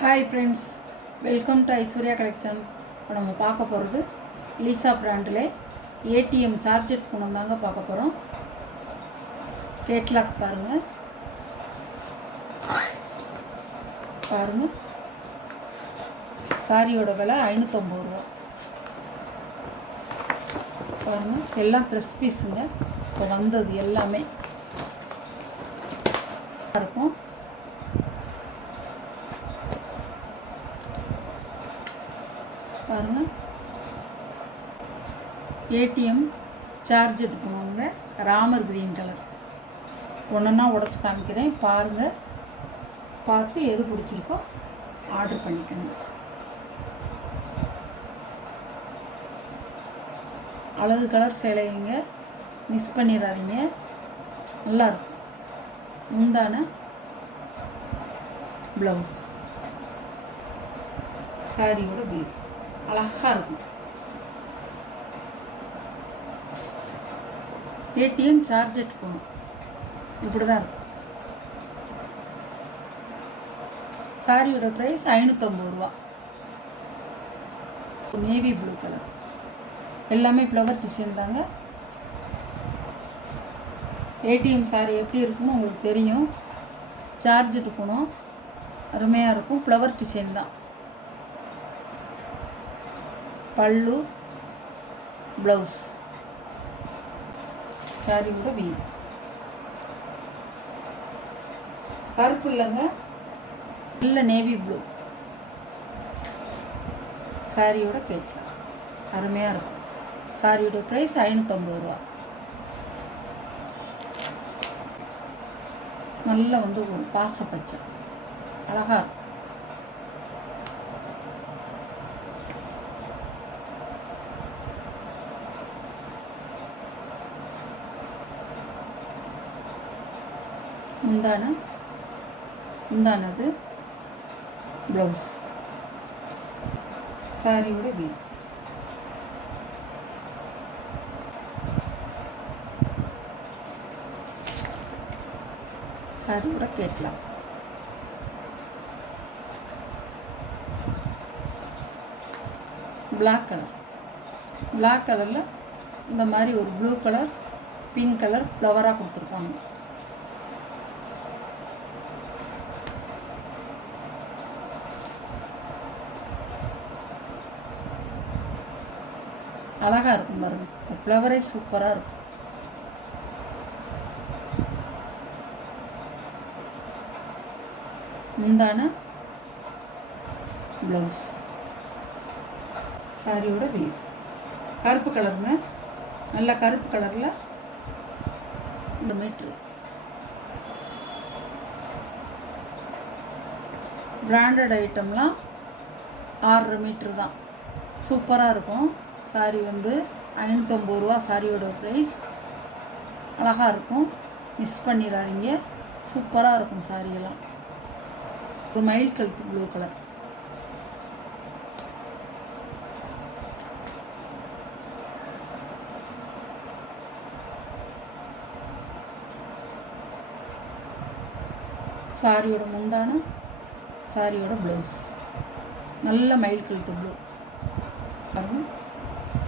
Hi friends, welcome to Aishwarya collection. இப்போ நம்ம பார்க்க போகிறது லீசா பிராண்டில் ஏடிஎம் சார்ஜர் கொண்டு தாங்க பார்க்க போகிறோம். கேட்லாக் பாருங்கள் சாரியோட விலை 550 ரூபா. பாருங்கள், எல்லாம் ப்ரெஸ் பீஸுங்க. இப்போ வந்தது எல்லாமே இருக்கும். பாருங்கள், ஏடிஎம் சார்ஜ் எடுக்கணுங்க. ராமர் க்ரீன் கலர் ஒன்றுன்னா உடச்சி காமிக்கிறேன். பாருங்கள், பார்த்து எது பிடிச்சிருக்கோ ஆர்டர் பண்ணிக்கோங்க. அழகு கலர் சேலைங்க, மிஸ் பண்ணிடாதீங்க. நல்லாயிருக்கும். முந்தான ப்ளவுஸ், சாரியோட வியூ அழகாக இருக்கும். ஏடிஎம் சார்ஜ் எடுக்கணும், இப்படி தான் இருக்கும். சாரியோட ப்ரைஸ் 550 ரூபா. நேவி ப்ளூ கலர், எல்லாமே ஃப்ளவர் டிசைன் தாங்க. ஏடிஎம் சாரி எப்படி இருக்குன்னு உங்களுக்கு தெரியும். சார்ஜ் எடுக்கணும், அருமையாக இருக்கும். ஃப்ளவர் டிசைன் தான். பல்லு, ப்ளவுஸ், சாரியோட வீ. கருப்பு இல்லைங்க, நல்ல நேவி ப்ளூ. சாரியோட கேட்கலாம், அருமையாக இருக்கும். சாரியோட ப்ரைஸ் 550 ரூபா. நல்லா ஒரு பாச பச்சை அழகாக இருக்கும். முந்தானது ப்ளவுஸ், சாரியோட வீ. சாரியோட கேட்கலாம். பிளாக் கலர், பிளாக் கலரில் இந்த மாதிரி ஒரு ப்ளூ கலர், பிங்க் கலர் ஃப்ளவராக கொடுத்துருப்பாங்க. அழகாக இருக்கும் பாருங்கள். ஃப்ளவரே சூப்பராக இருக்கும். முந்தான ப்ளவுஸ், சாரியோட வீவ். கருப்பு கலருங்க, நல்ல கருப்பு கலரில் 2 மீட்ரு. பிராண்டட் ஐட்டம்லாம் 6 மீட்ரு தான். சூப்பராக இருக்கும். சாரி 550 ரூபா. சாரியோட ப்ரைஸ் அழகாக இருக்கும், மிஸ் பண்ணிடாதீங்க. சூப்பராக இருக்கும் சாரியெல்லாம். ஒரு மயில் கழுத்து ப்ளூ கலர், சாரியோட முந்தான, சாரியோட ப்ளவுஸ், நல்ல மயில் கழுத்து ப்ளூ. பாருங்கள்,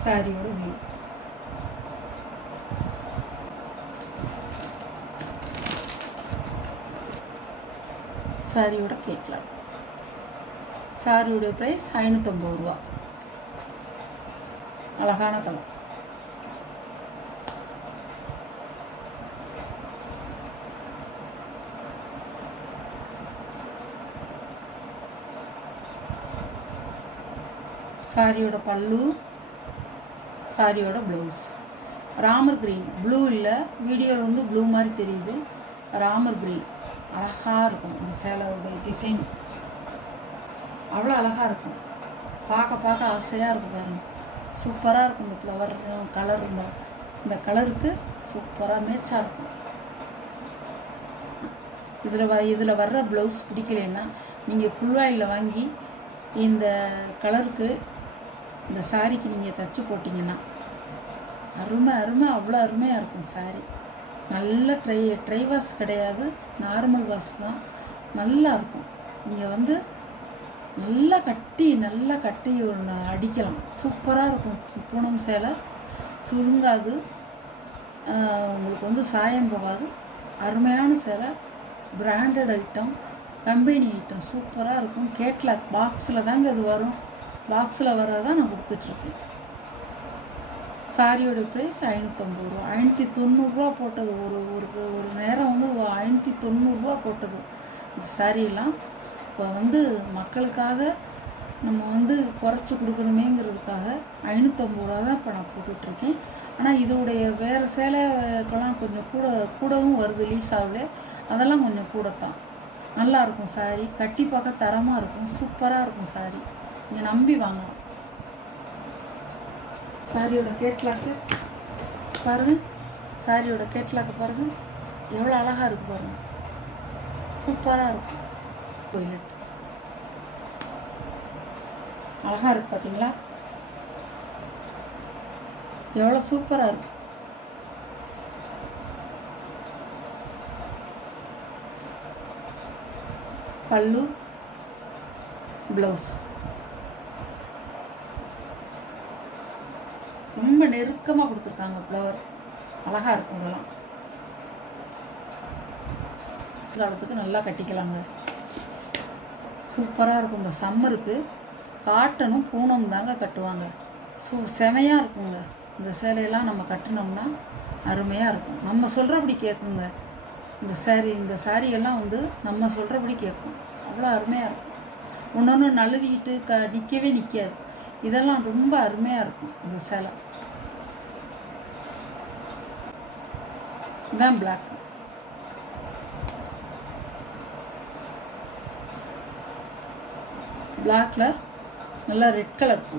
சாரியோட வியூ. சாரியோட கேட்கலாம். சாரியோட ப்ரைஸ் 550 ரூபா. அழகான கலர். சாரியோட பல்லு, சாரியோட ப்ளவுஸ். ராமர் க்ரீன், ப்ளூ இல்லை, வீடியோவில் ப்ளூ மாதிரி தெரியுது. ராமர் க்ரீன் அழகாக இருக்கும். இந்த சேலையோட டிசைன் அவ்வளோ அழகாக இருக்கும். பார்க்க ஆசையாக இருக்கும் பாருங்கள். சூப்பராக இருக்கும். இந்த ஃப்ளவர் கலர், இந்த கலருக்கு சூப்பராக மேட்சாக இருக்கும். இதில் வர்ற ப்ளவுஸ் பிடிக்கலைன்னா நீங்கள் ஃபுல்வாயில் வாங்கி இந்த கலருக்கு, இந்த சாரிக்கு நீங்கள் தைச்சி போட்டிங்கன்னா அவ்வளோ அருமையாக இருக்கும் சாரி. நல்ல ட்ரை வாஷ் கிடையாது, நார்மல் வாஷ் தான். நல்லா இருக்கும். நீங்கள் நல்லா கட்டி அடிக்கலாம். சூப்பராக இருக்கும். பூனம் சேலை சுருங்காது, உங்களுக்கு வந்து சாயம் போகாது. அருமையான சேலை, பிராண்டட் ஐட்டம், கம்பெனி ஐட்டம், சூப்பராக இருக்கும். கேட்லாக் பாக்ஸில் தாங்க இது வரும். பாக்ஸில் வரதான் நான் கொடுத்துட்ருக்கேன். சாரியோட ப்ரைஸ் 550 ரூபா. 590 போட்டது. ஒரு நேரம் வந்து 590 போட்டது இந்த சாரியெல்லாம். இப்போ வந்து மக்களுக்காக நம்ம வந்து குறைச்சி கொடுக்கணுமேங்கிறதுக்காக 550 தான் இப்போ நான் போட்டுட்ருக்கேன். ஆனால் இதோடைய வேறு சேலைக்கெல்லாம் கொஞ்சம் கூடவும் வருது லீஸாவில். அதெல்லாம் கொஞ்சம் கூடத்தான். நல்லாயிருக்கும் சாரி, கட்டி பார்க்க தரமாக இருக்கும். சூப்பராக இருக்கும் சாரி. நீங்கள் நம்பி வாங்கலாம். சாரியோட கேட்லாக்கு பாருங்கள். சாரியோட கேட்லாக்கு பாருங்கள், எவ்வளோ அழகாக இருக்குது பாருங்கள். சூப்பராக இருக்கும். டொய்லெட் அழகாக இருக்குது பார்த்தீங்களா? எவ்வளோ சூப்பராக இருக்குது. பல்லு, ப்ளவுஸ் ரொம்ப நெருக்கமாக கொடுத்துருக்காங்க. ஃப்ளவர் அழகாக இருக்கும். இதெல்லாம் காலத்துக்கு நல்லா கட்டிக்கலாங்க. சூப்பராக இருக்கும். இந்த சம்மருக்கு காட்டனும் பூனம் தாங்க கட்டுவாங்க. செமையாக இருக்குங்க. இந்த சேலையெல்லாம் நம்ம கட்டினோம்னா அருமையாக இருக்கும். நம்ம சொல்கிறபடி கேட்குங்க. இந்த சாரியெல்லாம் வந்து நம்ம சொல்கிறபடி கேட்கும். அவ்வளோ அருமையாக இருக்கும். ஒன்று நழுவிட்டு நிற்கவே நிற்காது. இதெல்லாம் ரொம்ப அருமையாக இருக்கும். இந்த சேலை இதான் பிளாக். பிளாக்ல நல்லா ரெட் கலர் பூ.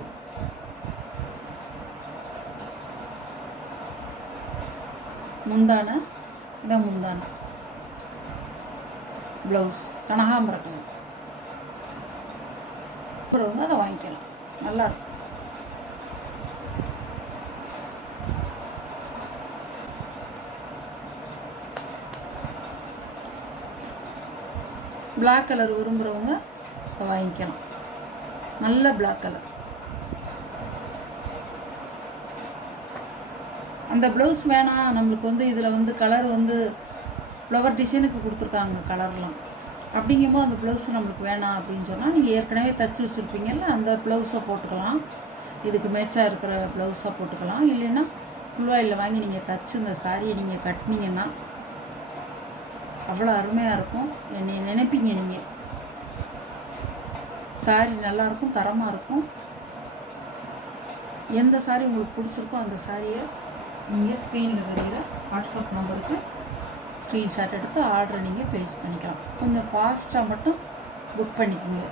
முந்தானை, இதான் முந்தானை. ப்ளவுஸ் கனகாம்பர கலர். அப்புறம் அதை வாங்கிக்கலாம். நல்லாயிருக்கும். பிளாக் கலர் விரும்புகிறவங்க அதை வாங்கிக்கலாம். நல்ல பிளாக் கலர். அந்த ப்ளவுஸ் வேணாம் நம்மளுக்கு வந்து இதில் வந்து கலர் வந்து ஃப்ளவர் டிசைனுக்கு கொடுத்துருக்காங்க கலர்லாம். அப்படிங்கும்போது அந்த ப்ளவுஸ் நம்மளுக்கு வேணாம் அப்படின்னு சொன்னால் நீங்கள் ஏற்கனவே தைச்சி வச்சுருப்பீங்கல்ல, அந்த ப்ளவுஸை போட்டுக்கலாம். இதுக்கு மேட்சாக இருக்கிற ப்ளவுஸாக போட்டுக்கலாம். இல்லைன்னா ஃபுல்வாயில் வாங்கி நீங்கள் தைச்சி இந்த சாரியை நீங்கள் கட்டினீங்கன்னா அவ்வளோ அருமையாக இருக்கும். என்னை நினைப்பீங்க நீங்கள். சாரி நல்லாயிருக்கும், தரமாக இருக்கும். எந்த சாரி உங்களுக்கு பிடிச்சிருக்கோ அந்த சாரியை நீங்கள் ஸ்க்ரீனில் தெரிகிற வாட்ஸ்அப் நம்பருக்கு ஸ்க்ரீன்ஷாட் எடுத்து ஆர்டரை நீங்கள் ப்ளேஸ் பண்ணிக்கலாம். கொஞ்சம் ஃபாஸ்ட்டாக மட்டும் புக் பண்ணிக்கோங்க.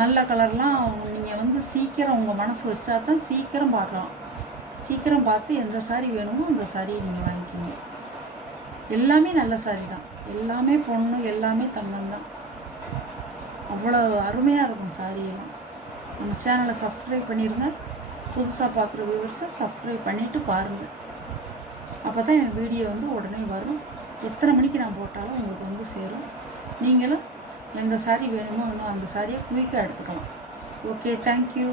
நல்ல கலர்லாம் நீங்கள் வந்து சீக்கிரம் உங்கள் மனசு வச்சா தான் சீக்கிரம் பார்க்கலாம். சீக்கிரம் பார்த்து எந்த சாரி வேணுமோ அந்த சாரியை நீங்கள் வாங்கிக்கோங்க. எல்லாமே நல்ல சாரி தான். எல்லாமே பொண்ணு, எல்லாமே தங்கம் தான். அவ்வளோ அருமையாக இருக்கும் சாரியெல்லாம். நம்ம சேனலை சப்ஸ்கிரைப் பண்ணிடுங்க. புதுசாக பார்க்குற வியூவர்ஸை சப்ஸ்கிரைப் பண்ணிவிட்டு பாருங்கள். அப்போ தான் என் வீடியோ வந்து உடனே வரும். எத்தனை மணிக்கு நான் போட்டாலும் உங்களுக்கு வந்து சேரும். நீங்களும் எந்த சாரி வேணுமோ இன்னும் அந்த சாரியை குயிக்காக எடுத்துக்கலாம். Okay, thank you.